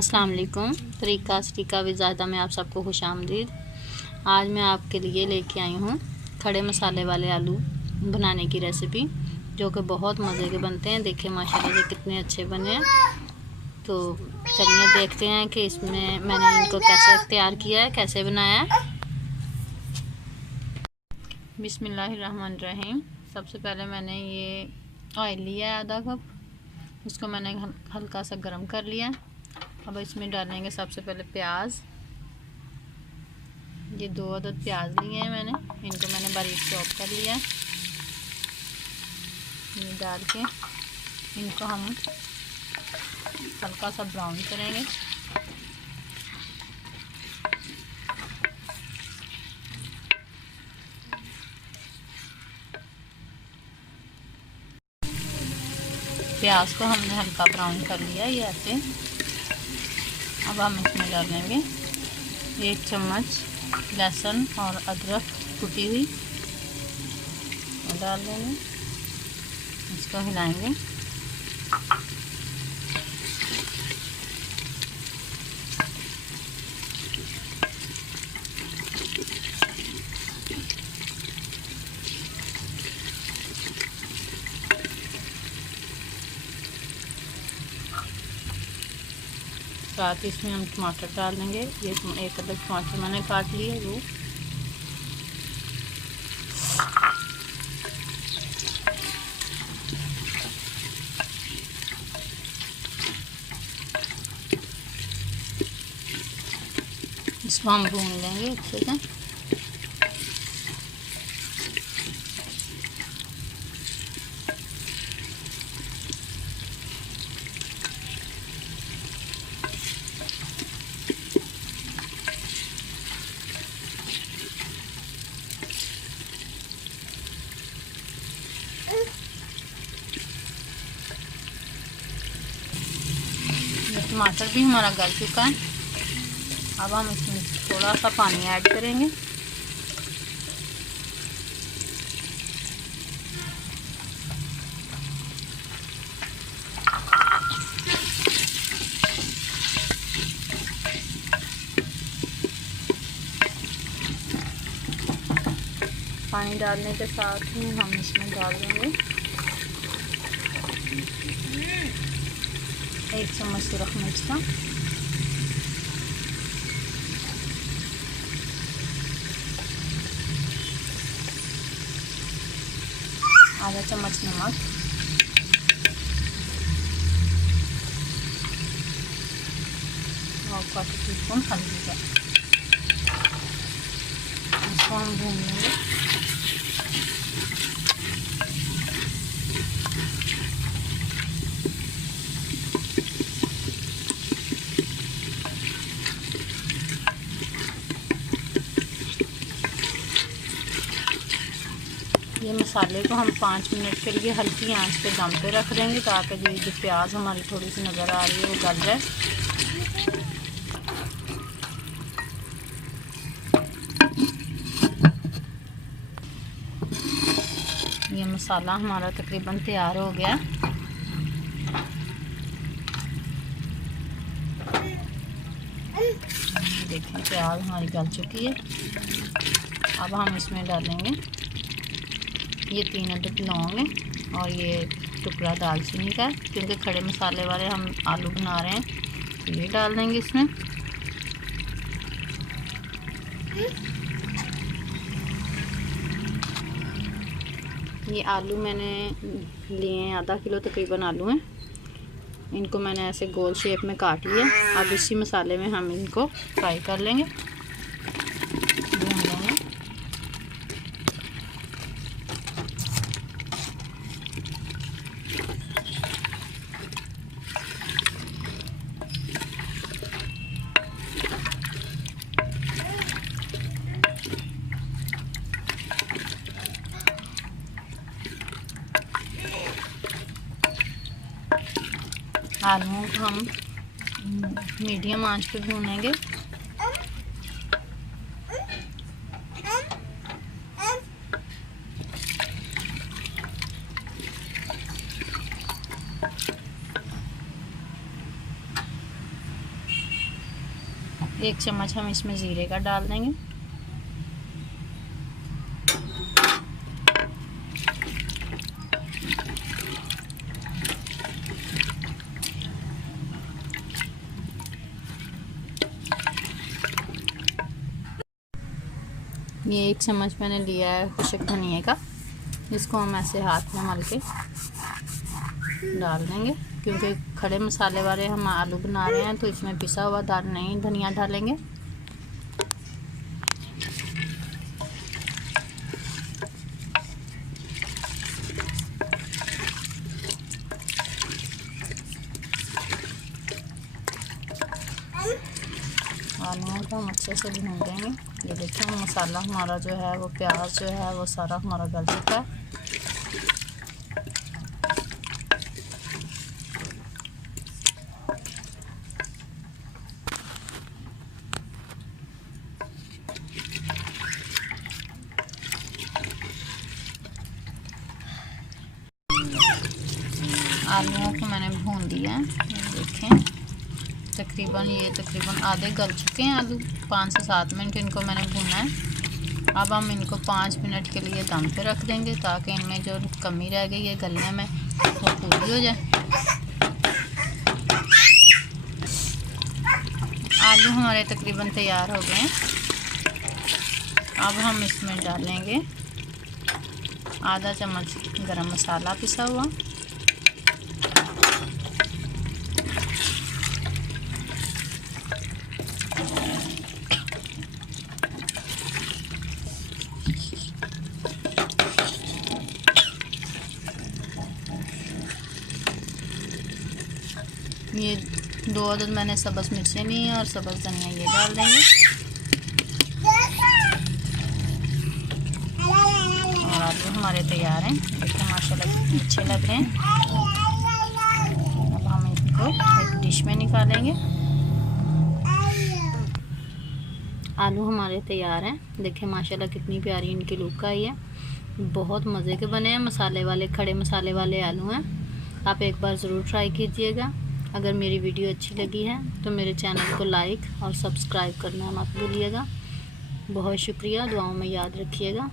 अस्सलाम वालेकुम। तरीका विज़ायदा में आप सबको खुश आमदीद। आज मैं आपके लिए लेके आई हूँ खड़े मसाले वाले आलू बनाने की रेसिपी, जो कि बहुत मज़े के बनते हैं। देखिए माशाल्लाह से कितने अच्छे बने हैं। तो चलिए देखते हैं कि इसमें मैंने इनको कैसे तैयार किया है, कैसे बनाया है। बिस्मिल्लाहिर्रहमानिर्रहीम। सबसे पहले मैंने ये ऑयल लिया है आधा कप, उसको मैंने हल्का सा गर्म कर लिया। अब इसमें डालेंगे सबसे पहले प्याज। ये 2 अदद प्याज लिए हैं मैंने, इनको मैंने बारीक चॉप कर लिया। ये डाल के इनको हम हल्का सा ब्राउन करेंगे। प्याज को हमने हल्का ब्राउन कर लिया ये ऐसे। अब हम इसमें डालेंगे 1 चम्मच लहसुन और अदरक कुटी हुई, डाल देंगे। इसको हिलाएंगे। साथ इसमें हम टमाटर डाल देंगे। ये 1 अदद टमाटर मैंने काट लिए वो। इसको हम भून लेंगे अच्छे से। टमाटर भी हमारा गल चुका है। अब हम इसमें थोड़ा सा पानी ऐड करेंगे। पानी डालने के साथ ही हम इसमें डाल देंगे 1 चम्मच सुरख मिर्च का, आधा चम्मच नमक, और 1 टीस्पून हल्दी का। इसको हम भून लेंगे। ये मसाले को हम 5 मिनट के लिए हल्की आंच पे दम पे रख देंगे, ताकि जो प्याज हमारी थोड़ी सी नज़र आ रही है वो गल जाए। ये मसाला हमारा तकरीबन तैयार हो गया। देखिए प्याज हमारी गल चुकी है। अब हम इसमें डालेंगे ये 3 अदद लौंग है और ये टुकड़ा दालचीनी का, क्योंकि खड़े मसाले वाले हम आलू बना रहे हैं, तो ये डाल देंगे इसमें। ये आलू मैंने लिए हैं, आधा किलो तकरीबन आलू हैं। इनको मैंने ऐसे गोल शेप में काट लिया। अब इसी मसाले में हम इनको फ्राई कर लेंगे, भून लेंगे। आलूओं को हम मीडियम आंच पे भूनेंगे। 1 चम्मच हम इसमें ज़ीरे का डाल देंगे। ये 1 चम्मच मैंने लिया है खुशक धनिया का, इसको हम ऐसे हाथ में मल के डाल देंगे, क्योंकि खड़े मसाले वाले हम आलू बना रहे हैं तो इसमें पिसा हुआ नहीं धनिया डालेंगे। आलूओं को हम अच्छे से भून देंगे। ये देखिए मसाला हमारा जो है वो प्याज जो है वो सारा हमारा गल चुका है। आलूओं को मैंने भून दिया है, देखें तकरीबन आधे गल चुके हैं आलू। 5 से 7 मिनट इनको मैंने भूना है। अब हम इनको 5 मिनट के लिए दम पे रख देंगे ताकि इनमें जो कमी रह गई है गलने में वो पूरी हो जाए। आलू हमारे तकरीबन तैयार हो गए हैं। अब हम इसमें डालेंगे आधा चम्मच गरम मसाला पिसा हुआ, ये 2 अदद मैंने सब्ज़ मिर्चें ली हैं और सब्ज़ धनिया ये डाल देंगे। और आलू हमारे तैयार हैं, देखिए माशाल्लाह अच्छे लग रहे हैं। अब हम इनको एक डिश में निकालेंगे। आलू हमारे तैयार हैं, देखिए माशाल्लाह कितनी प्यारी इनकी लुक आई है। बहुत मज़े के बने हैं, मसाले वाले खड़े मसाले वाले आलू हैं। आप एक बार ज़रूर ट्राई कीजिएगा। अगर मेरी वीडियो अच्छी लगी है तो मेरे चैनल को लाइक और सब्सक्राइब करना मत भूलिएगा। बहुत शुक्रिया, दुआओं में याद रखिएगा।